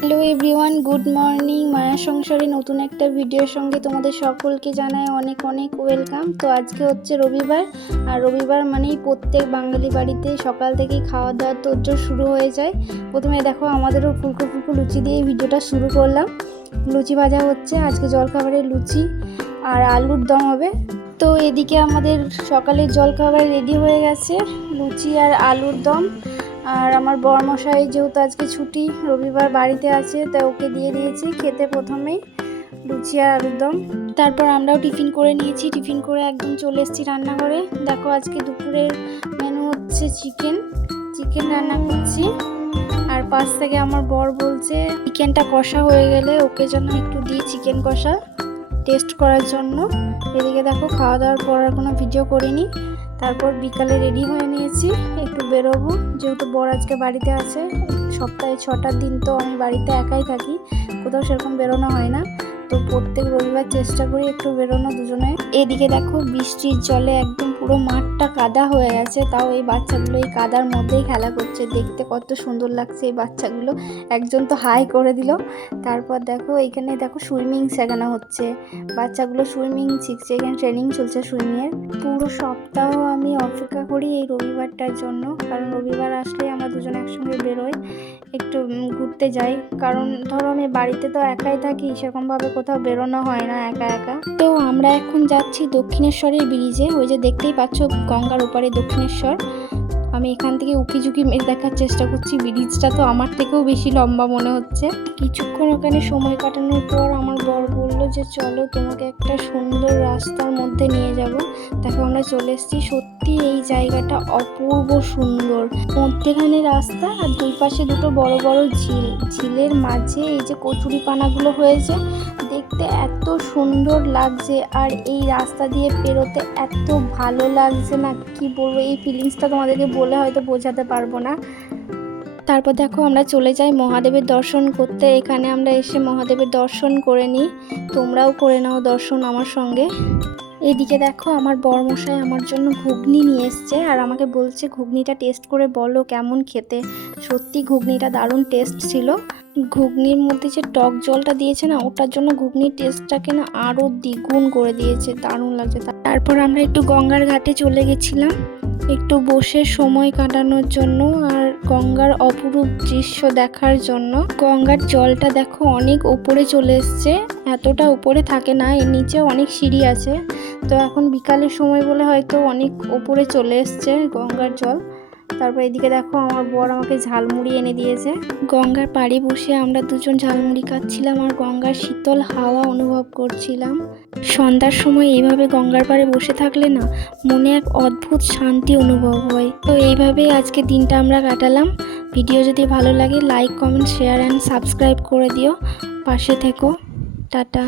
Hello everyone, good morning. মায়া সংসারে নতুন একটা ভিডিওর সঙ্গে তোমাদের সকলকে জানাই অনেক অনেক ওয়েলকাম। তো আজকে হচ্ছে রবিবার, আর রবিবার মানেই প্রত্যেক বাঙালি বাড়িতে সকাল থেকেই খাওয়া দাওয়ার তোড়জোড় শুরু হয়ে যায়। প্রথমে দেখো আমাদেরও ফুলকো ফুলকো লুচি দিয়ে ভিডিওটা শুরু করলাম। লুচি ভাজা হচ্ছে, আজকে জলখাবারে লুচি আর আলুর দম হবে। তো এদিকে আমাদের সকালের জলখাবার রেডি হয়ে গেছে, লুচি আর আলুর দম। আর আমার বরমশাই যেহেতু আজকে ছুটি, রবিবার বাড়িতে আছে, তাই ওকে দিয়ে দিয়েছি খেতে প্রথমেই লুচি আর আলুর দম। তারপর আমরাও টিফিন করে নিয়েছি, টিফিন করে একদম চলে এসেছি রান্নাঘরে। দেখো আজকে দুপুরের মেনু হচ্ছে চিকেন রান্না করছি। আর পাশ থেকে আমার বর বলছে চিকেনটা কষা হয়ে গেলে ওকে যেন একটু দিই চিকেন কষা টেস্ট করার জন্য। এদিকে দেখো খাওয়া দাওয়ার পর আর কোনো ভিডিও করিনি। তারপর বিকালে রেডি হয়ে নিয়েছি, একটু বেরোবো, যেহেতু বর আজকে বাড়িতে আছে। সপ্তাহে 6টা দিন তো আমি বাড়িতে একাই থাকি, কোথাও সেরকম বেরোনো হয় না। তো প্রত্যেক রবিবার চেষ্টা করি একটু বেরোনো দুজনে। এদিকে দেখো বৃষ্টির জলে একদম পুরো মাঠটা কাদা হয়ে গেছে, তাও এই বাচ্চাগুলো এই কাদার মধ্যেই খেলা করছে। দেখতে কত সুন্দর লাগছে এই বাচ্চাগুলো। একজন তো হাই করে দিল। তারপর দেখো এখানে দেখো সুইমিং শেখানো হচ্ছে, বাচ্চাগুলো সুইমিং শিখছে, এখানে ট্রেনিং চলছে সুইমিংয়ের। পুরো সপ্তাহ আমি অপেক্ষা করি এই রবিবারটার জন্য, কারণ রবিবার আসলে আমরা দুজনে একসঙ্গে বেরোই, একটু ঘুরতে যাই। কারণ ধরো আমি বাড়িতে তো একাই থাকি, সেরকমভাবে কোথাও বেরোনো হয় না একা একা। তো আমরা এখন যাচ্ছি দক্ষিণেশ্বরের ব্রিজে, ওই যে দেখতেই পাচ্ছ গঙ্গার ওপারে দক্ষিণেশ্বর। আমি এখান থেকে উকি ঝুঁকি দেখার চেষ্টা করছি। ব্রিজটা তো আমার থেকেও বেশি লম্বা মনে হচ্ছে। কিছুক্ষণ ওখানে সময় কাটানোর পর আমার বর বললো যে চলো তোমাকে একটা সুন্দর রাস্তার মধ্যে নিয়ে যাব। দেখো আমরা চলে এসেছি। সত্যি এই জায়গাটা অপূর্ব সুন্দর, মধ্যেখানে রাস্তা আর দুই পাশে দুটো বড় বড় ঝিল। ঝিলের মাঝে এই যে কচুরিপানাগুলো হয়েছে, দেখতে এত সুন্দর লাগছে। আর এই রাস্তা দিয়ে পেরোতে এত ভালো লাগছে না, কি বলবো, এই ফিলিংসটা তোমাদেরকে বলে হয়তো বোঝাতে পারবো না। তারপর দেখো আমরা চলে যাই মহাদেবের দর্শন করতে। এখানে আমরা এসে মহাদেবের দর্শন করে নিই, তোমরাও করে নাও দর্শন আমার সঙ্গে। এদিকে দেখো আমার বরমশাই আমার জন্য ঘুগনি নিয়ে এসছে, আর আমাকে বলছে ঘুগনিটা টেস্ট করে বলো কেমন খেতে। সত্যি ঘুগনিটা দারুণ টেস্ট ছিল। ঘুগনির মধ্যে যে টক জলটা দিয়েছে না, ওটার জন্য ঘুগনির টেস্টটাকে না আরও দ্বিগুণ করে দিয়েছে, দারুণ লাগছে। তারপর আমরা একটু গঙ্গার ঘাটে চলে গেছিলাম একটু বসে সময় কাটানোর জন্য আর গঙ্গার অপরূপ দৃশ্য দেখার জন্য। গঙ্গার জলটা দেখো অনেক উপরে চলে এসছে, এতটা উপরে থাকে না, এর নিচে অনেক সিঁড়ি আছে। তো এখন বিকালের সময় বলে হয়তো অনেক উপরে চলে এসছে গঙ্গার জল। তারপর এদিকে দেখো আমার বর আমাকে ঝালমুড়ি এনে দিয়েছে। গঙ্গার পাড়ে বসে আমরা দুজন ঝালমুড়ি খাচ্ছিলাম আর গঙ্গার শীতল হাওয়া অনুভব করছিলাম। সন্ধ্যার সময় এইভাবে গঙ্গার পাড়ে বসে থাকলে না মনে এক অদ্ভুত শান্তি অনুভব হয়। তো এইভাবেই আজকে দিনটা আমরা কাটালাম। ভিডিও যদি ভালো লাগে like, comment, share and subscribe করে দিও। পাশে থেকো। টাটা।